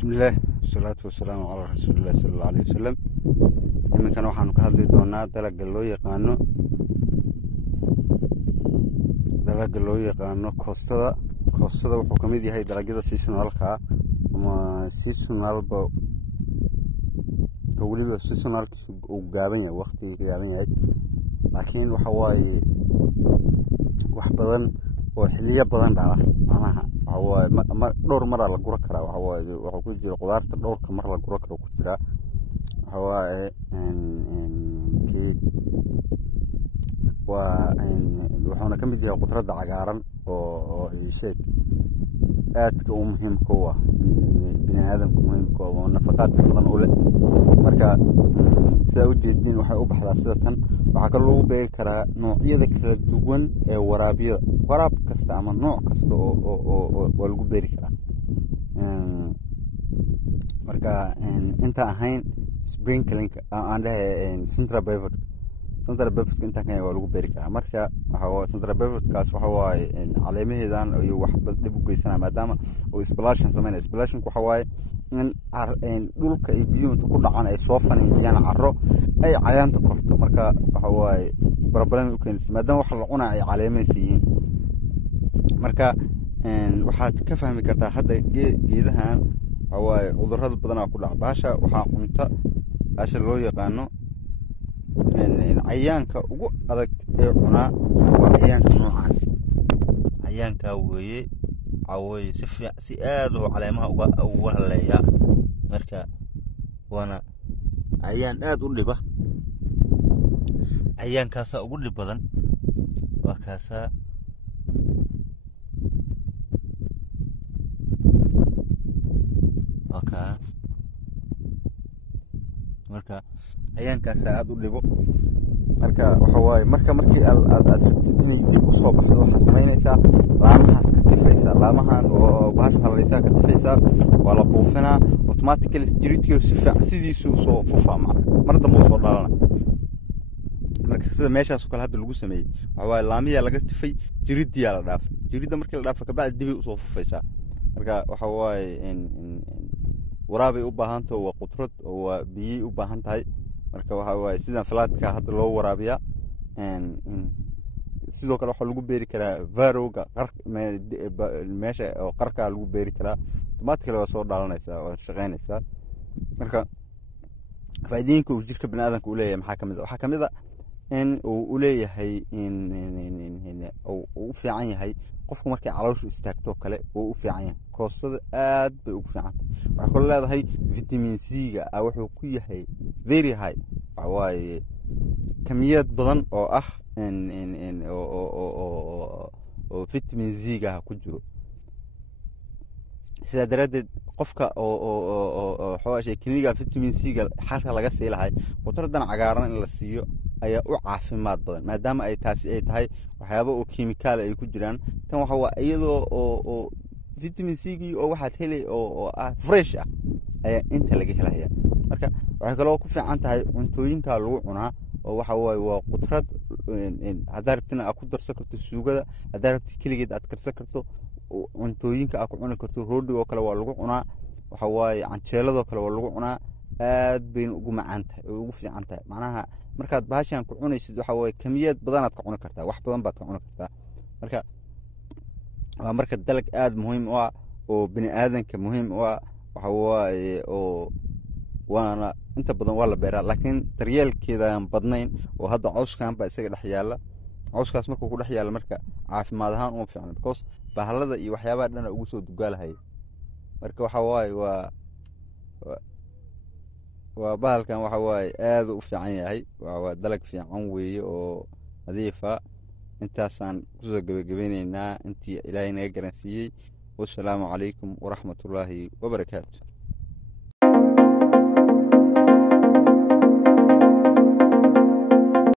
بسم الله والصلاة والسلام على رسول الله صلى الله عليه وسلم. iminkan waxaanu ka hadli doonaa dalagga loo yaqaano koostada. Koostada wuxuu ka mid yahay dalagyada seasonalka ama seasonalba weliba seasonalkiisu uu gaaban yahay, waqtiga gaaban yahay, laakiin waxa waaye wax badan oo xilliyo badan dhala. macnaha waxa waaye dhowr mar la gura karaa. waxa waaye waxa ku jira qudaarta dhowrka mar la gura karo ku jira. waxa waaye wuxuuna ka mid yahay khudradda cagaaran oo sheeg aadka u muhiimka u ah bini'aadamka, muhiimka oo nafaqaadka badan u leh. marka sidaa u jeediin waxay u baxdaa sida tan. waxaa kaloo lagu beeri karaa noocyada kala duwan ee waraabyada. waraab kasta ama nooc kasta oo lagu beeri karaa. marka inta ahayn sprinkling aan dhahay central pivot inta kan waa lagu beeri karaa. marka central pivotkaas waxa waaye caleemaheedan iyo wax dib u geysanaa maadaama uu splashing sameynaya. splashing waxa waaye in dhulka iyo biyuhu inta ku dhacan ay soo faniiniyaan carro ay cayaanta korto. marka waxa waaye problem u keenaysa maadaama wax la cunaa ay caleemaysa yihiin. marka waxaad ka fahmi kartaa hadda geedahan waxa waaye cudurrada badanaa ku dhaca. waxaa cunta baasha loo yaqaano cayaanka ugu adag ee cunaa waa cayaanka noocan. cayaankaa weeye cawooye si aad oo caleemaha uga haleeya. marka waana cayaan aad u dhiba. cayaankaasaa ugu dhib badan. waa kaasaa marka cayaankaasaa aad u dhibo. marka waxa waaye markii aad inay dib u soo baxdo waxaa samaynaysaa laamahaad ka tifaysaa. laamahan oo bahasha halaysaa ka tifaysaa, waa la buufinaa automatically jiridkii si fiican sidiisu soo fufaa. mar dambe uu soo dhalana. marka sida meeshaas oo kale hadda lagu sameeyey waxa waaye laamiyaa laga tifay, jiriddiyaa la dhaafay. jiridda markii la dhaafo kabacdi dibay usoo fufaysaa. marka waxa waaye waraabay u baahan tahay, waa qudrad oo waa biyey u baahan tahay. marka waxa waaye sidan falaadka hadda loo waraabiyaa. sidoo kale waxaa lagu beeri karaa varowga meesha oo qarkaa lagu beeri karaa. automatically waa soo dhalanaysaa, waa shaqaynaysaa. marka faa'iidooyinka uu jirka bini'aadamka u leeyahay waxaa ka mid a in uu u leeyahay uu u fiican yahay qofku markay calooshu istaagto kale uu u fiican yahay. koostada aad bay ugu fiican tahay. waxay kaloo leedahay vitamin C-ga wuxuu ku yahay very high. waxa waaye kamiyad badan oo ah oo vitamin C-ga ku jiro. sidaa daraaddeed qofka oo kiniga vitamin C-ga xalka laga sii lahay khudraddan cagaaran in la siiyo ayaa u caafimaad badan, maadaama ay taasi ay tahay waxyaaba oo kiimikaal ay ku jiraan. tan waxa waa iyadoo oo vitamin C-gii oo waxaad helay oo ah fresh ah ayaa inta laga helaya. marka waxay kaloo ku fiican tahay cuntooyinka lagu cunaa oo waxa waaye waa qudrad. haddaad rabtina aad ku darsan karto suugada, haddaad rabti keligeed aad karsan karto, cuntooyinka aad ku cuni karto. roodhi oo kale waa lagu cunaa. waxa waaye canjeeladoo kale waa lagu cunaa. aad bayna ugu macaan tahay oo ugu fiican tahay. macnaha markaad bahashan ku cunaysid waxa waaye kamiyad badanaad ka cuni kartaa, wax badan baad ka cuni kartaa. marka waa marka dalag aad muhiim u ah oo bini'aadanka muhiim u ah. waxa waaye oo waana inta badan waa la beeraa, laakiin daryeelkeeda aan badnayn. oo hadda cawskan baa isaga dhex yaalla. cawskaas markuu ku dhex yaalla marka caafimaad ahaan uma fiicna, because bahalada iyo waxyaabaha dhan ugu soo dugaalahaya. marka waxa waaye waa bahalkan waxa waaye aad u fiican yahay. waa dalag fiican weeye oo nadiifa. intaasaan kusoo gabagabeynaynaa intii ilaahay naga garansiiyey. wassalaamu calaykum waraxmatullaahi wabarakaatu.